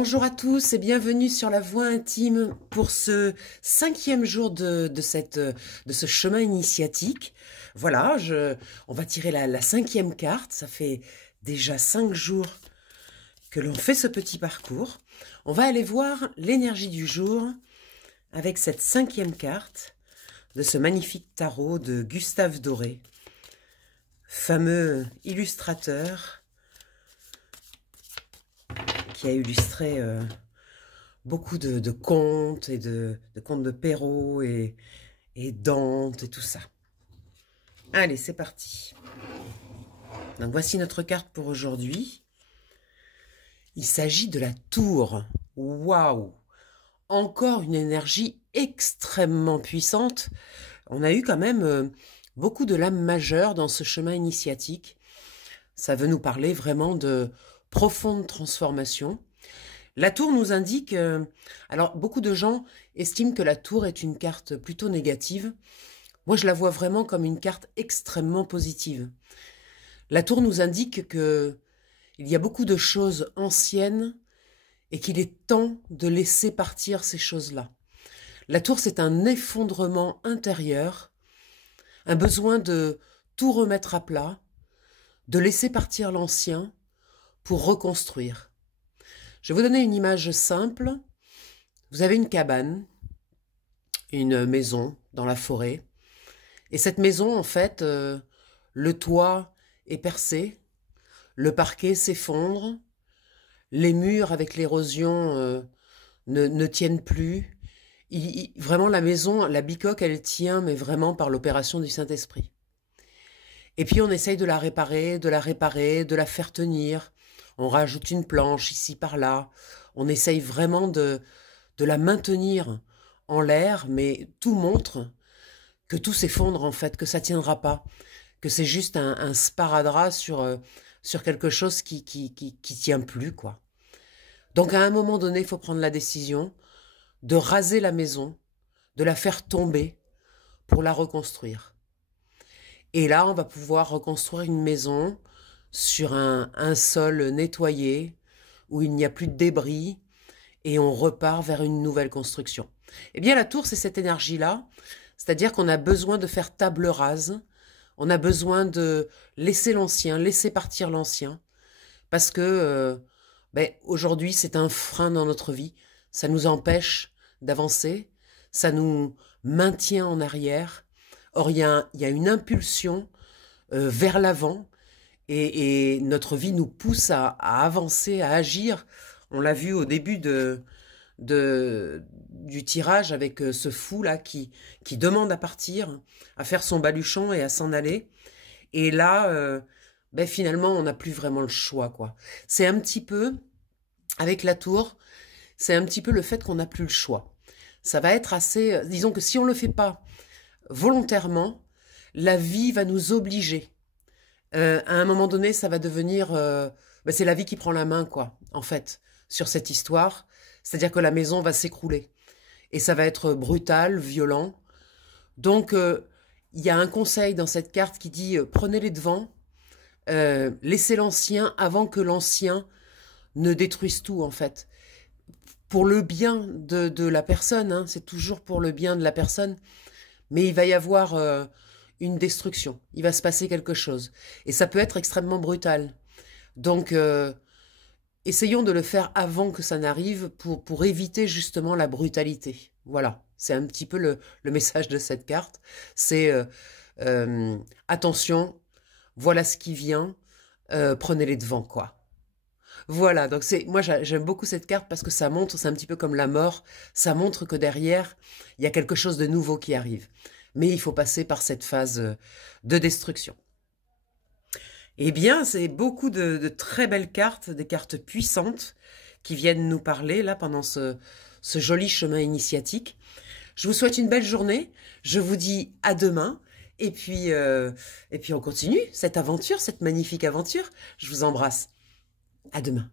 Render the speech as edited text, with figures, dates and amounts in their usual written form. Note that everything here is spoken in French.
Bonjour à tous et bienvenue sur la voie intime pour ce 5e jour de ce chemin initiatique. Voilà, on va tirer la 5e carte. Ça fait déjà 5 jours que l'on fait ce petit parcours. On va aller voir l'énergie du jour avec cette 5e carte de ce magnifique tarot de Gustave Doré, fameux illustrateur qui a illustré beaucoup de contes et de contes de Perrault et Dante et tout ça. Allez, c'est parti. Donc voici notre carte pour aujourd'hui. Il s'agit de la tour. Waouh! Encore une énergie extrêmement puissante. On a eu quand même beaucoup de lames majeures dans ce chemin initiatique. Ça veut nous parler vraiment de profonde transformation. La tour nous indique... alors, beaucoup de gens estiment que la tour est une carte plutôt négative. Moi, je la vois vraiment comme une carte extrêmement positive. La tour nous indique que il y a beaucoup de choses anciennes et qu'il est temps de laisser partir ces choses-là. La tour, c'est un effondrement intérieur, un besoin de tout remettre à plat, de laisser partir l'ancien pour reconstruire. Je vais vous donner une image simple. Vous avez une cabane, une maison dans la forêt. Et cette maison, en fait, le toit est percé, le parquet s'effondre, les murs avec l'érosion ne tiennent plus. Vraiment, la maison, la bicoque, elle tient, mais vraiment par l'opération du Saint-Esprit. Et puis, on essaye de la réparer, de la faire tenir. On rajoute une planche ici, par là. On essaye vraiment de la maintenir en l'air, mais tout montre que tout s'effondre, en fait, que ça tiendra pas, que c'est juste un sparadrap sur quelque chose qui tient plus, quoi. Donc, à un moment donné, il faut prendre la décision de raser la maison, de la faire tomber pour la reconstruire. Et là, on va pouvoir reconstruire une maison sur un sol nettoyé, où il n'y a plus de débris, et on repart vers une nouvelle construction. Eh bien, la tour, c'est cette énergie-là, c'est-à-dire qu'on a besoin de faire table rase, on a besoin de laisser l'ancien, laisser partir l'ancien, parce que aujourd'hui, c'est un frein dans notre vie, ça nous empêche d'avancer, ça nous maintient en arrière. Or, il y a une impulsion vers l'avant, et notre vie nous pousse à avancer, à agir. On l'a vu au début du tirage avec ce fou-là qui demande à partir, à faire son baluchon et à s'en aller. Et là, finalement, on n'a plus vraiment le choix, quoi. C'est un petit peu, avec la tour, c'est un petit peu le fait qu'on n'a plus le choix. Ça va être assez... disons que si on ne le fait pas volontairement, la vie va nous obliger. À un moment donné, ça va devenir... c'est la vie qui prend la main, quoi, en fait, sur cette histoire. C'est-à-dire que la maison va s'écrouler. Et ça va être brutal, violent. Donc, il y a un conseil dans cette carte qui dit prenez les devants, laissez l'ancien avant que l'ancien ne détruise tout, en fait. Pour le bien de la personne, hein, c'est toujours pour le bien de la personne, mais il va y avoir une destruction, il va se passer quelque chose. Et ça peut être extrêmement brutal. Donc, essayons de le faire avant que ça n'arrive pour éviter justement la brutalité. Voilà, c'est un petit peu le message de cette carte. C'est attention, voilà ce qui vient, prenez les devants, quoi. Voilà, donc moi j'aime beaucoup cette carte parce que ça montre, c'est un petit peu comme la mort, ça montre que derrière, il y a quelque chose de nouveau qui arrive. Mais il faut passer par cette phase de destruction. Eh bien, c'est beaucoup de très belles cartes, des cartes puissantes qui viennent nous parler là pendant ce joli chemin initiatique. Je vous souhaite une belle journée, je vous dis à demain, et puis on continue cette aventure, cette magnifique aventure. Je vous embrasse. À demain.